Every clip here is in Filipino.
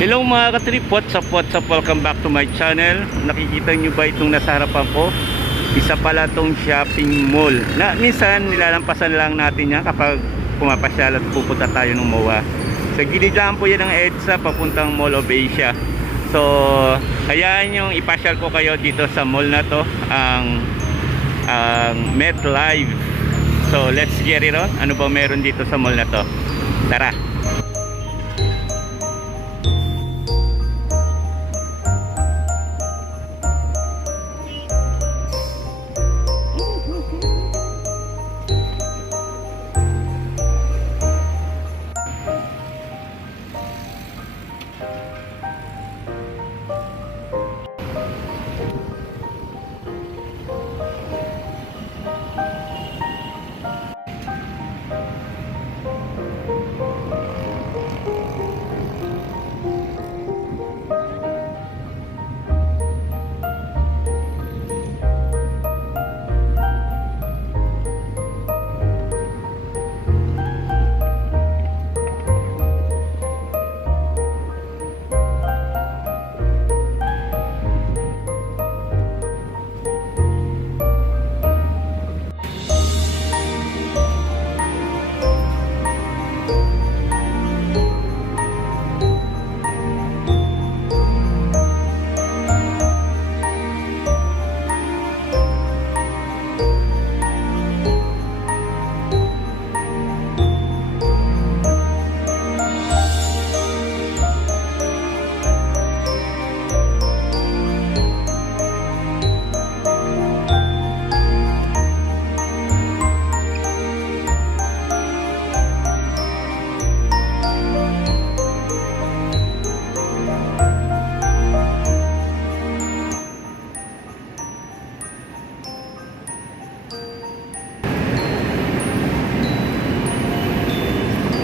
Hello mga katrip, what's up, welcome back to my channel. Nakikita nyo ba itong nasa harapan ko? Isa pala tong shopping mall na minsan nilalampasan lang natin yan kapag pumapasyal at pupunta tayo ng MOA. Sa gilid lang po yan ng EDSA papuntang Mall of Asia. So hayaan yung ipasyal ko kayo dito sa mall na to, ang Metro Live. So let's get it on. Ano ba meron dito sa mall na to? Tara!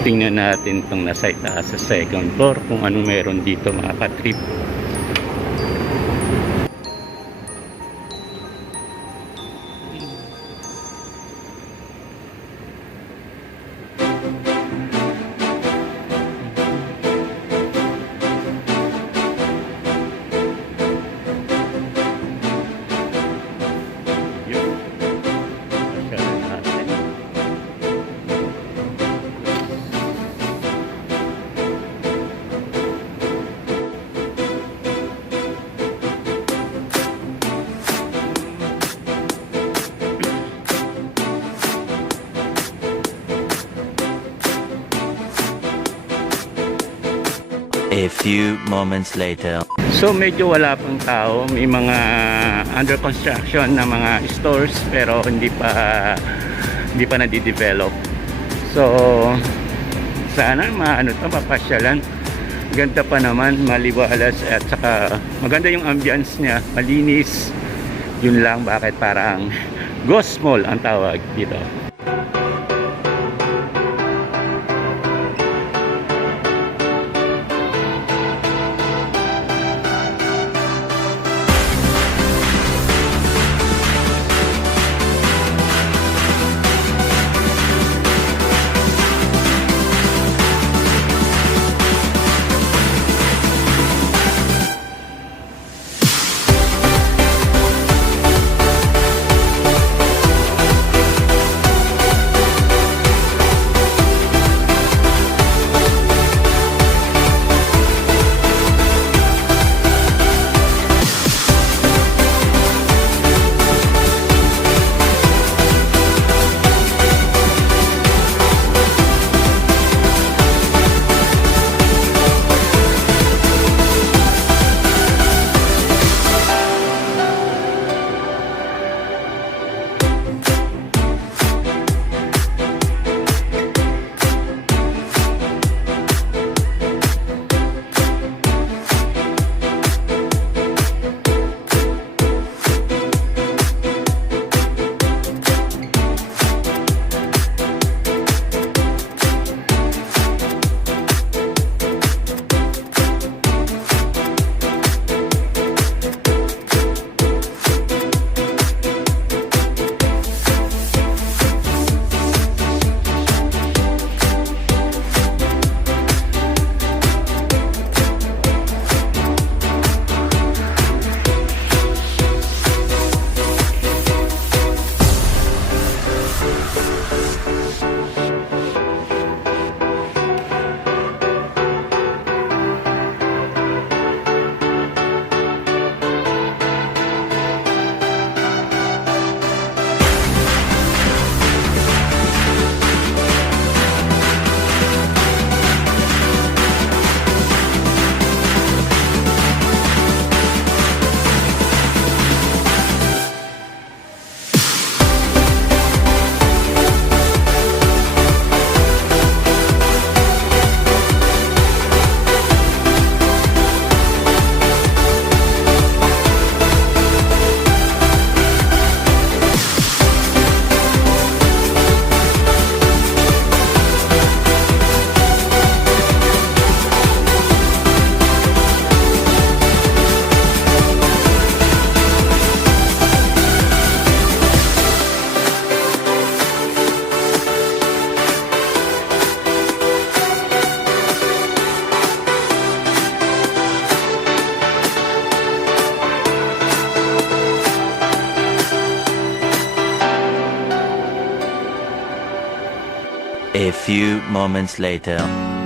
Tingnan natin itong nasa itaas sa second floor kung anong meron dito mga katrip. A few moments later. So medyo wala pang tao, may mga under construction na mga stores pero hindi pa nadidevelop. So sana mapasyalan. Ganda pa naman, maliwalas at saka maganda yung ambience niya, malinis. Yun lang bakit parang ghost mall ang tawag dito. moments later.